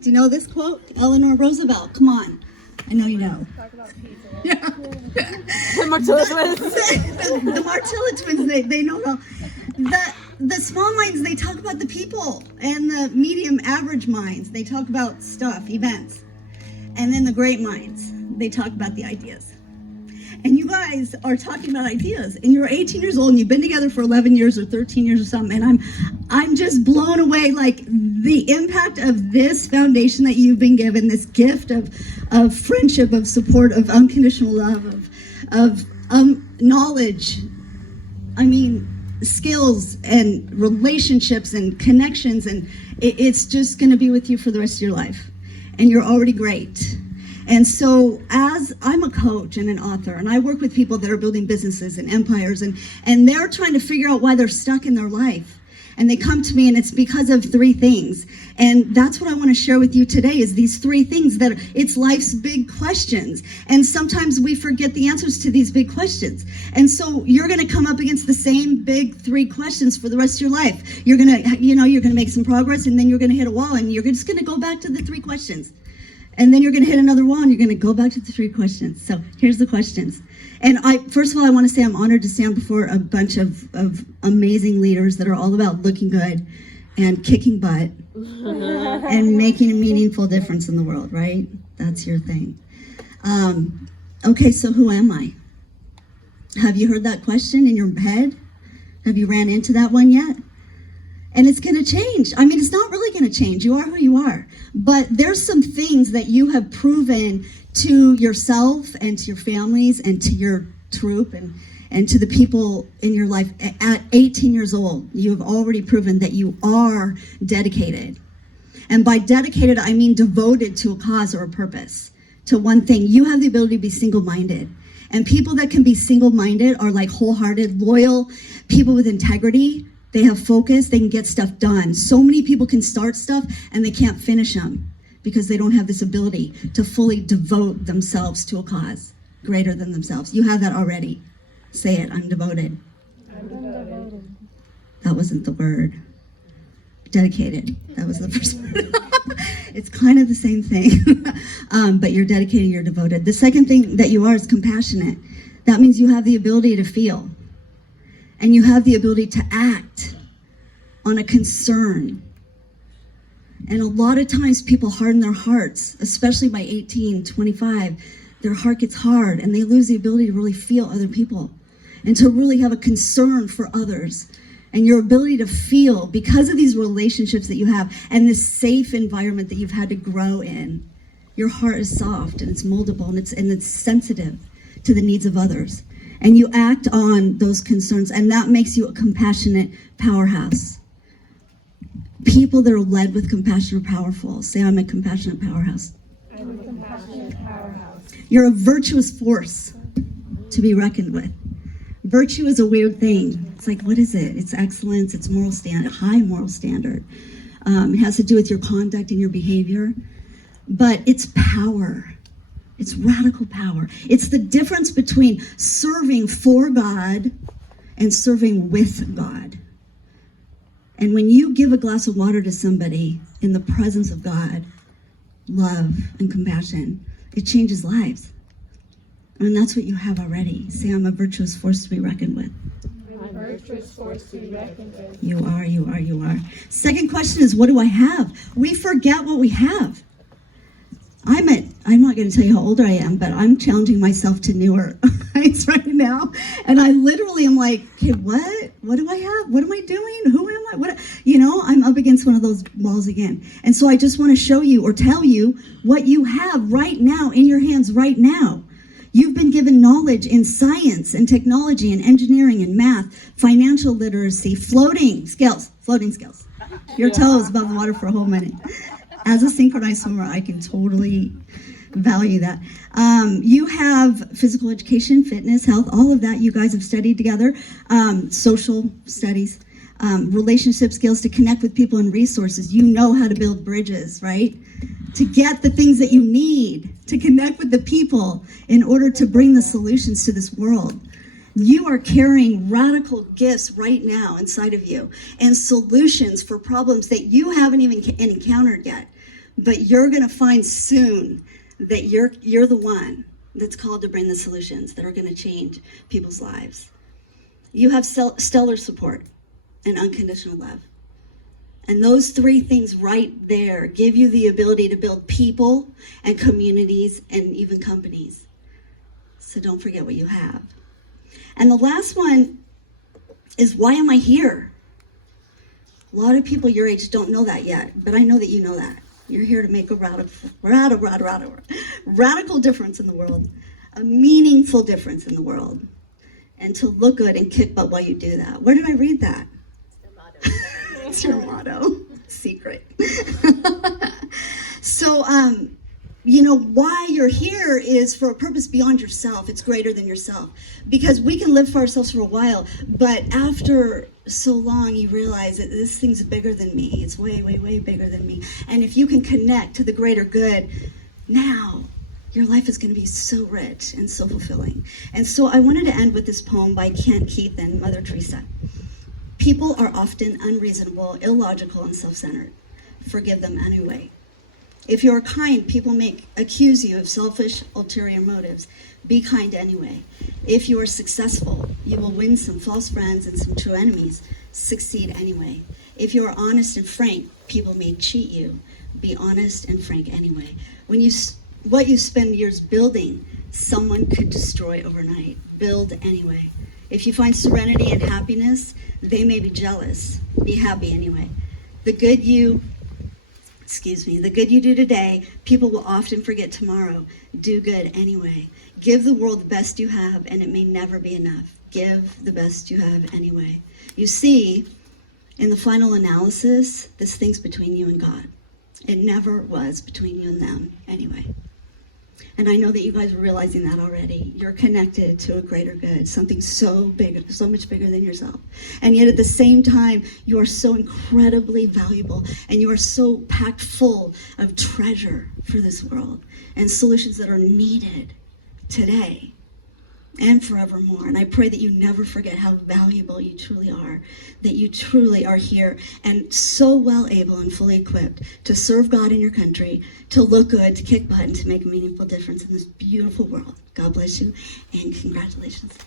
Do you know this quote? Eleanor Roosevelt. Come on. I know you know. Talk about pizza. Yeah. The Martilla twins. The Martilla twins, they know it all. The small minds, they talk about the people. And the medium average minds, they talk about stuff, events. And then the great minds, they talk about the ideas. And you guys are talking about ideas, and you're 18 years old, and you've been together for 11 years or 13 years or something, and I'm just blown away, like, the impact of this foundation that you've been given, this gift of friendship, of support, of unconditional love, of knowledge, I mean, skills and relationships and connections, and it's just going to be with you for the rest of your life, and you're already great. And so as I'm a coach and an author, and I work with people that are building businesses and empires, and they're trying to figure out why they're stuck in their life. And they come to me, and it's because of three things. And that's what I want to share with you today, is these three things that it's life's big questions. And sometimes we forget the answers to these big questions. And so you're going to come up against the same big three questions for the rest of your life. You're going to, you're going to make some progress, and then you're going to hit a wall, and you're just going to go back to the three questions. And then you're going to hit another wall, and you're going to go back to the three questions. So here's the questions. And first of all, I want to say I'm honored to stand before a bunch of amazing leaders that are all about looking good and kicking butt and making a meaningful difference in the world, right? That's your thing. Okay, so who am I? Have you heard that question in your head? Have you ran into that one yet? And it's going to change. I mean, it's not really going to change. You are who you are. But there's some things that you have proven to yourself and to your families and to your troop and to the people in your life. At 18 years old, you have already proven that you are dedicated. And by dedicated, I mean devoted to a cause or a purpose, to one thing. You have the ability to be single-minded. And people that can be single-minded are like wholehearted, loyal, people with integrity. They have focus, they can get stuff done. So many people can start stuff and they can't finish them because they don't have this ability to fully devote themselves to a cause greater than themselves. You have that already. Say it, I'm devoted. I'm devoted. That wasn't the word. Dedicated, that was the first word. It's kind of the same thing, but you're dedicated, you're devoted. The second thing that you are is compassionate. That means you have the ability to feel. And you have the ability to act on a concern. And a lot of times people harden their hearts, especially by 18, 25. Their heart gets hard and they lose the ability to really feel other people and to really have a concern for others. And your ability to feel because of these relationships that you have and this safe environment that you've had to grow in. Your heart is soft and it's moldable and it's sensitive to the needs of others. And you act on those concerns, and that makes you a compassionate powerhouse. People that are led with compassion are powerful. Say, I'm a compassionate powerhouse. I'm a compassionate powerhouse. You're a virtuous force to be reckoned with. Virtue is a weird thing. It's like, what is it? It's excellence, it's moral standard, high moral standard. It has to do with your conduct and your behavior, but it's power. It's radical power. It's the difference between serving for God and serving with God. And when you give a glass of water to somebody in the presence of God, love and compassion, it changes lives. And that's what you have already. Say, I'm a virtuous force to be reckoned with. I'm a virtuous force to be reckoned with. You are, you are, you are. Second question is, what do I have? We forget what we have. I'm not going to tell you how old I am, but I'm challenging myself to newer heights right now. And I literally am like, okay, what? What do I have? What am I doing? Who am I? I'm up against one of those walls again. And so I just want to show you or tell you what you have right now in your hands right now. You've been given knowledge in science and technology and engineering and math, financial literacy, floating skills. Your toes above the water for a whole minute. As a synchronized swimmer, I can totally value that. You have physical education, fitness, health, all of that you guys have studied together. Social studies, relationship skills to connect with people and resources. You know how to build bridges, right? To get the things that you need to connect with the people in order to bring the solutions to this world. You are carrying radical gifts right now inside of you and solutions for problems that you haven't even encountered yet. but you're going to find soon that you're the one that's called to bring the solutions that are going to change people's lives. You have stellar support and unconditional love. And those three things right there give you the ability to build people and communities and even companies. So don't forget what you have. And the last one is, why am I here? A lot of people your age don't know that yet, but I know that you know that. You're here to make a radical difference in the world, a meaningful difference in the world, and to look good and kick butt while you do that. Where did I read that? It's your motto. Secret. So, why you're here is for a purpose beyond yourself. It's greater than yourself. Because we can live for ourselves for a while, but after so long, you realize that this thing's bigger than me. It's way, way, way bigger than me. And if you can connect to the greater good, now your life is going to be so rich and so fulfilling. And so I wanted to end with this poem by Kent Keith and Mother Teresa. People are often unreasonable, illogical, and self-centered. Forgive them anyway. If you are kind, people may accuse you of selfish, ulterior motives. Be kind anyway. If you are successful, you will win some false friends and some true enemies. Succeed anyway. If you are honest and frank, people may cheat you. Be honest and frank anyway. What you spend years building, someone could destroy overnight. Build anyway. If you find serenity and happiness, they may be jealous. Be happy anyway. The good you do today, people will often forget tomorrow. Do good anyway. Give the world the best you have, and it may never be enough. Give the best you have anyway. You see, in the final analysis, this thing's between you and God. It never was between you and them anyway. And I know that you guys are realizing that already. You're connected to a greater good, something so big, so much bigger than yourself. And yet at the same time, you are so incredibly valuable, and you are so packed full of treasure for this world and solutions that are needed today and forevermore. And I pray that you never forget how valuable you truly are, that you truly are here and so well able and fully equipped to serve God in your country, to look good, to kick butt, and to make a meaningful difference in this beautiful world. God bless you, and congratulations.